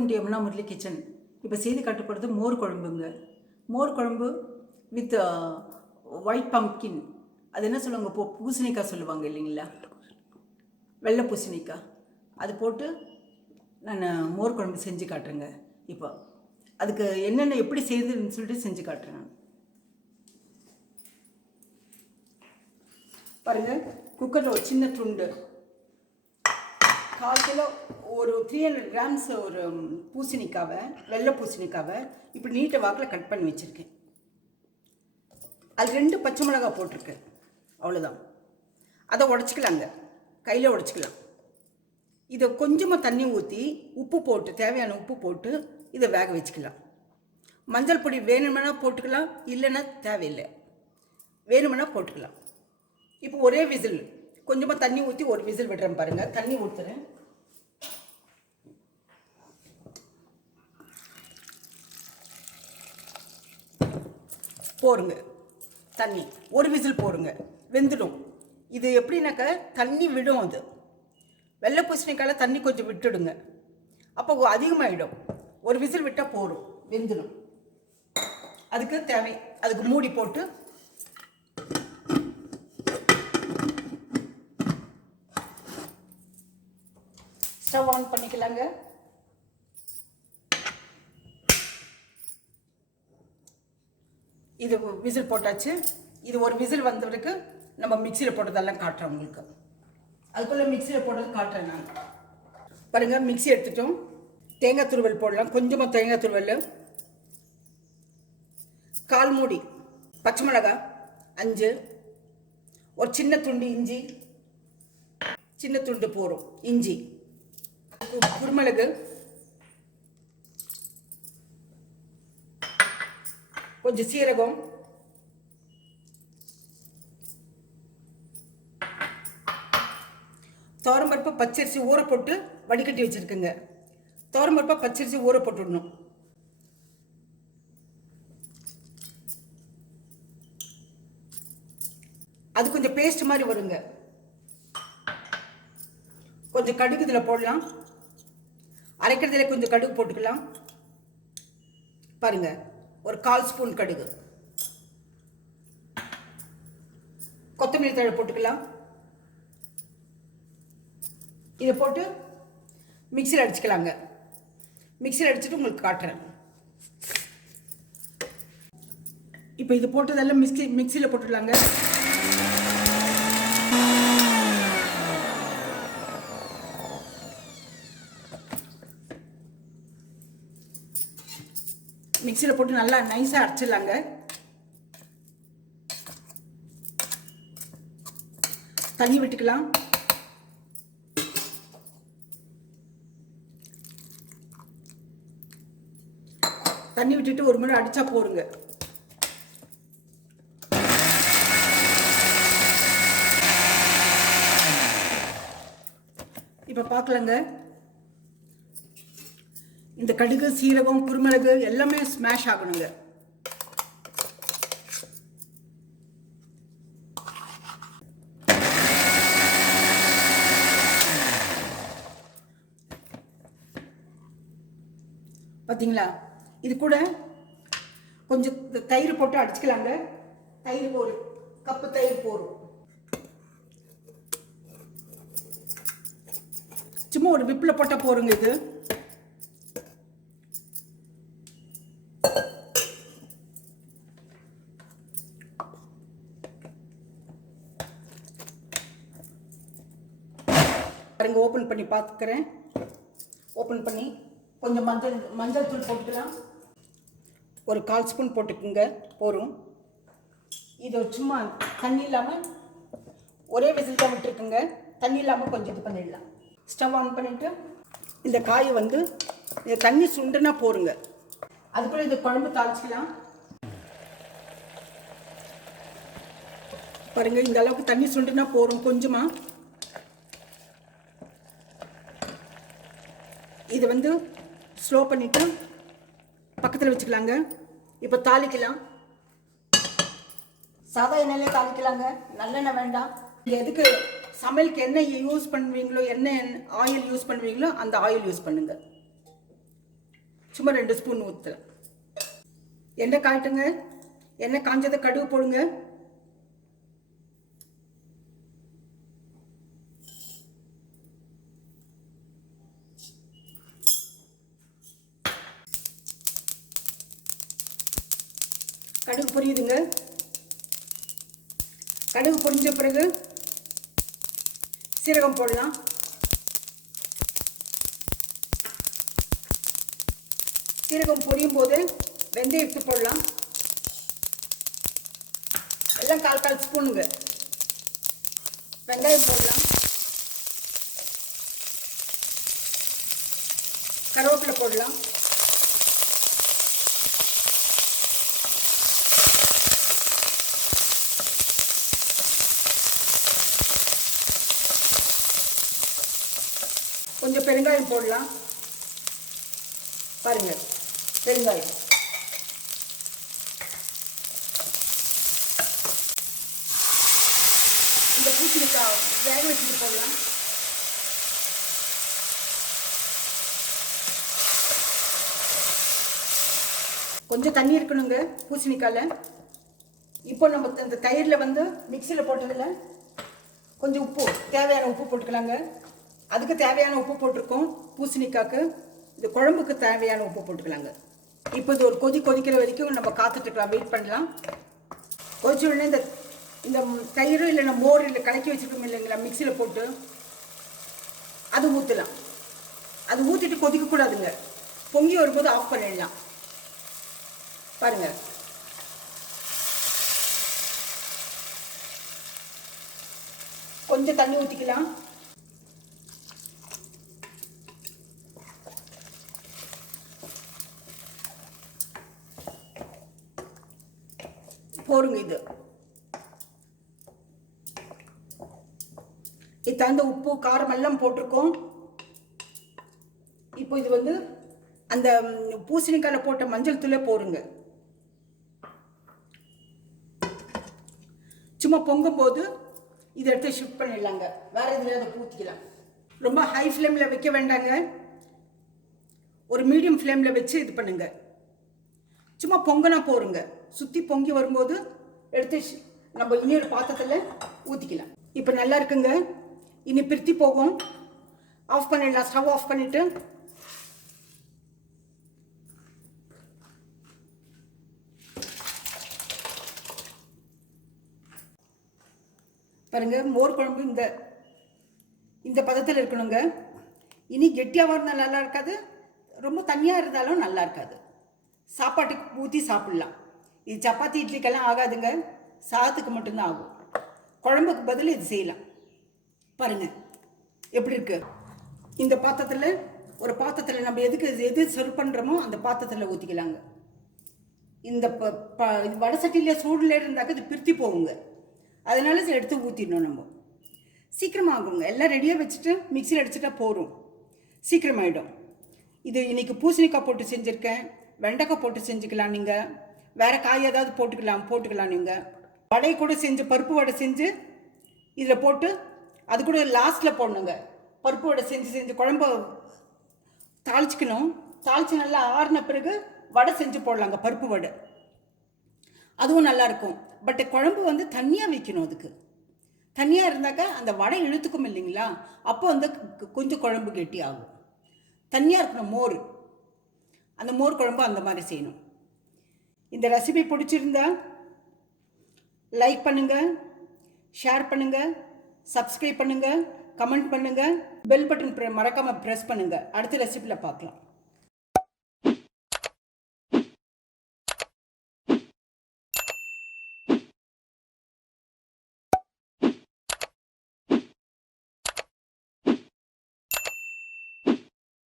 Welcome to Yamuna Murali kitchen. இப்போ செய்து காட்டப்படுறது மோர் குழம்புங்க. மோர் குழம்பு வித் ஒயிட் பம்ப்கின். அது என்ன சொல்லுவாங்க, இப்போ பூசணிக்காய் சொல்லுவாங்க இல்லைங்களா, வெள்ளை பூசணிக்காய். அது போட்டு நான் மோர் குழம்பு செஞ்சு காட்டுறேங்க. இப்போ அதுக்கு என்னென்ன எப்படி செய்யுதுன்னு சொல்லிட்டு செஞ்சு காட்டுறேன் நான். பாருங்கள், குக்கரில் ஒரு சின்ன துண்டு 1/4 கிலோ ஒரு 300 கிராம்ஸ் ஒரு பூசணிக்காவை, வெள்ளை பூசணிக்காவை இப்படி நீட்டை வாக்கில் கட் பண்ணி வச்சுருக்கேன். அது 2 பச்சை மிளகாய் போட்டிருக்கேன், அவ்வளோதான். அதை உடச்சிக்கலாங்க, கையில் உடச்சிக்கலாம். இதை கொஞ்சமாக தண்ணி ஊற்றி உப்பு போட்டு, தேவையான உப்பு போட்டு இதை வேக வச்சுக்கலாம். மஞ்சள் பொடி வேணுமெனா போட்டுக்கலாம், இல்லைன்னா தேவையில்லை, வேணுமெனா போட்டுக்கலாம். இப்போ ஒரே விசில், கொஞ்சமாக தண்ணி ஊற்றி ஒரு விசில் விடுறேன் பாருங்கள். தண்ணி ஊற்றுறேன். போருங்க தண்ணி, ஒரு விசில் போருங்க, வெந்துடும். இது எப்படின்னாக்கா தண்ணி விடும். அது வெள்ளை பூசணிக்காயில் தண்ணி கொஞ்சம் விட்டுடுங்க, அப்போ அதிகமாகிடும். ஒரு விசில் விட்டால் போரும், வெந்துடும். அதுக்கு தேவை, அதுக்கு மூடி போட்டு ஸ்டவ் ஆன் பண்ணிக்கலாங்க. இது விசில் போட்டாச்சு. இது ஒரு விசில் வந்தவருக்கு நம்ம மிக்சியில் போட்டதெல்லாம் காட்டுறேன் உங்களுக்கு. அதுக்குள்ளே மிக்சியில் போட்டது காட்டுறேன் நான். பாருங்கள், மிக்சி எடுத்துட்டோம். தேங்காய் துருவல் போடலாம், கொஞ்சமாக தேங்காய் துருவல், 1/4 மூடி பச்சை மிளகாய் 5, ஒரு சின்ன துண்டு இஞ்சி, சின்ன துண்டு போகிறோம் இஞ்சி, குருமிளகு, கொஞ்சம் சீரகம், துவரம்பருப்பு பச்சரிசி ஊற போட்டு வடிகட்டி வச்சுருக்குங்க. துவரம்பருப்பை பச்சரிசி ஊற போட்டுடணும். அது கொஞ்சம் பேஸ்ட் மாதிரி வருங்க. கொஞ்சம் கடுகு இதில் போடலாம், அரைக்கிறதுல கொஞ்சம் கடுகு போட்டுக்கலாம். பாருங்கள், ஒரு 1/4 ஸ்பூன் கடுகு, கொத்தமல்லி தழை போட்டுக்கலாம். இதை போட்டு மிக்சியில் அடிச்சுக்கலாங்க. மிக்சியில் அடிச்சுட்டு உங்களுக்கு காட்டுறேன். இப்போ இது போட்டதெல்லாம் மிக்சியில் போட்டுடலாங்க. மிக்சியில் போட்டு நல்லா நைஸாக அரைச்சிடலாங்க. தண்ணி விட்டுக்கலாம். தண்ணி விட்டுட்டு ஒரு முறை அடித்தா போடுங்க. இப்போ பார்க்கலங்க, இந்த கடுகு, சீரகம், குருமிளகு எல்லாமே ஸ்மாஷ் ஆகணுங்க. பார்த்தீங்களா? இது கூட கொஞ்சம் தயிர் போட்டு அடிச்சுக்கலாங்க. தயிர் ஒரு கப்பு தயிர் போடும். சும்மா ஒரு விப்பில் போட்டால் போருங்க. இது பாருங்க, ஓப்பன் பண்ணி பார்த்துக்கிறேன். ஓப்பன் பண்ணி கொஞ்சம் மஞ்சள் தூள் போட்டுக்கலாம். ஒரு 1/4 ஸ்பூன் போட்டுக்குங்க, போரும். இது சும்மா தண்ணி இல்லாமல் ஒரே விசில் தான் விட்டுருக்குங்க. தண்ணி இல்லாமல் கொஞ்சம் இது பண்ணிடலாம். ஸ்டவ் ஆன் பண்ணிவிட்டு இந்த காயை இந்த தண்ணி சுண்டுனா போருங்க. அதுக்குள்ளே இந்த குழம்பு தாளிச்சிக்கலாம். பாருங்கள், இந்த அளவுக்கு தண்ணி சுண்டுனா போரும். கொஞ்சமாக இதை ஸ்லோ பண்ணிவிட்டு பக்கத்தில் வச்சுக்கலாங்க. இப்போ தாளிக்கலாம். சாதா எண்ணெயிலே தாளிக்கலாங்க, நல்லெண்ணெய் வேண்டாம். எதுக்கு சமையலுக்கு என்ன யூஸ் பண்ணுவீங்களோ, என்ன ஆயில் யூஸ் பண்ணுவீங்களோ அந்த ஆயில் யூஸ் பண்ணுங்க. சும்மா 2 ஸ்பூன் ஊற்றலாம். எண்ணெய் காட்டுங்க. எண்ணெய் காஞ்சதை கடுகு போடுங்க. கடுகு பொரியுதுங்க. கடுகு பொரிஞ்ச பிறகு சீரகம் போடலாம். சீரகம் பொரியும் போது வெந்தயம் எடுத்து போடலாம். எல்லாம் 1/4 ஸ்பூனுங்க. வெங்காயம் போடலாம். கருவேப்பிலை போடலாம். கொஞ்சம் பெருங்காயம் போடலாம். பாருங்க, பெருங்காயம். இந்த பூசணிக்காய் வேக வச்சுட்டு போடலாம். கொஞ்சம் தண்ணி இருக்கணுங்க பூசணிக்காயில். இப்போ நம்ம இந்த தயிரில் வந்து மிக்சியில் போட்டதில் கொஞ்சம் உப்பு, தேவையான உப்பு போட்டுக்கலாங்க. அதுக்கு தேவையான உப்பு போட்டிருக்கோம். பூசணிக்காய்க்கு இந்த குழம்புக்கு தேவையான உப்பு போட்டுக்கலாங்க. இப்போ இது ஒரு கொதிக்கிற வரைக்கும் நம்ம காத்துட்டுருக்கலாம், வெயிட் பண்ணலாம். கொதிச்ச உடனே இந்த தயிர் இல்லைன்னா மோர் இல்லை கலக்கி வச்சுருக்கோம் இல்லைங்களா, மிக்சியில் போட்டு அது ஊற்றலாம். அது ஊற்றிட்டு கொதிக்கக்கூடாதுங்க. பொங்கி வரும்போது ஆஃப் பண்ணிடலாம். பாருங்கள், கொஞ்சம் தண்ணி ஊற்றிக்கலாம். போருங்க. இது தகுந்த உப்பு காரம் எல்லாம் போட்டிருக்கோம். இப்போ இது வந்து அந்த பூசணிக்காயில் போட்ட மஞ்சள் தூளே போருங்க. சும்மா பொங்கும் போது இதை எடுத்து ஷிஃப்ட் பண்ணிடலாங்க. வேற எதுல அதை ஊற்றிக்கலாம். ரொம்ப ஹை ஃப்ளேமில் வைக்க வேண்டாங்க. ஒரு மீடியம் ஃப்ளேமில் வச்சு இது பண்ணுங்க. சும்மா பொங்கினா போருங்க. சுற்றி பொங்கி வரும்போது எடுத்து நம்ம இன்னொரு பாத்திரத்தில் ஊற்றிக்கலாம். இப்போ நல்லா இருக்குங்க. இனி பிரித்தி போகும். ஆஃப் பண்ணிடலாம். ஸ்டவ் ஆஃப் பண்ணிவிட்டு பாருங்க, மோர் குழம்பு இந்த பதத்தில் இருக்கணுங்க. இனி கெட்டியாக இருந்தால் நல்லா இருக்காது, ரொம்ப தண்ணியாக இருந்தாலும் நல்லா இருக்காது. சாப்பாட்டுக்கு ஊற்றி சாப்பிட்லாம். இது சப்பாத்தி இட்லிக்கெல்லாம் ஆகாதுங்க, சாதத்துக்கு மட்டும்தான் ஆகும். குழம்புக்கு பதில் இது செய்யலாம். பாருங்கள் எப்படி இருக்கு. இந்த பாத்திரத்தில் ஒரு பாத்திரத்தில் நம்ம எது சர்வ் பண்ணுறோமோ அந்த பாத்திரத்தில் ஊற்றிக்கலாங்க. இந்த வடை சட்டியில் சூடில் இருந்தாக்க இது பிரித்தி போகுங்க. அதனால எடுத்து ஊற்றிடணும். நம்ம சீக்கிரமாக ஆகுங்க. எல்லாம் ரெடியாக வச்சுட்டு மிக்சியில் அடிச்சுட்டா போகும், சீக்கிரமாயிடும். இது இன்றைக்கி பூசணிக்காய் போட்டு செஞ்சுருக்கேன். வெண்டைக்காய் போட்டு செஞ்சுக்கலாம். நீங்கள் வேறு காய் ஏதாவது போட்டுக்கலாம். நீங்கள் வடை கூட செஞ்சு, பருப்பு வடை செஞ்சு இதில் போட்டு அது கூட லாஸ்ட்டில் போடணுங்க. பருப்பு வடை செஞ்சு குழம்பு தாளிச்சிக்கணும். தாளித்து நல்லா ஆறின பிறகு வடை செஞ்சு போடலாங்க, பருப்பு வடை. அதுவும் நல்லாயிருக்கும். பட் குழம்பு வந்து தண்ணியாக வைக்கணும். அதுக்கு தண்ணியாக இருந்தாக்கா அந்த வடை இழுத்துக்கும் இல்லைங்களா, அப்போ வந்து கொஞ்சம் குழம்பு கெட்டி ஆகும். தண்ணியாக இருக்கணும் மோர். அந்த மோர் குழம்பு அந்த மாதிரி செய்யணும். இந்த ரெசிபி பிடிச்சிருந்தா லைக் பண்ணுங்கள், ஷேர் பண்ணுங்கள், சப்ஸ்கிரைப் பண்ணுங்கள், கமெண்ட் பண்ணுங்கள், பெல் பட்டன் மறக்காமல் ப்ரெஸ் பண்ணுங்கள். அடுத்த ரெசிபியில் பார்க்கலாம்.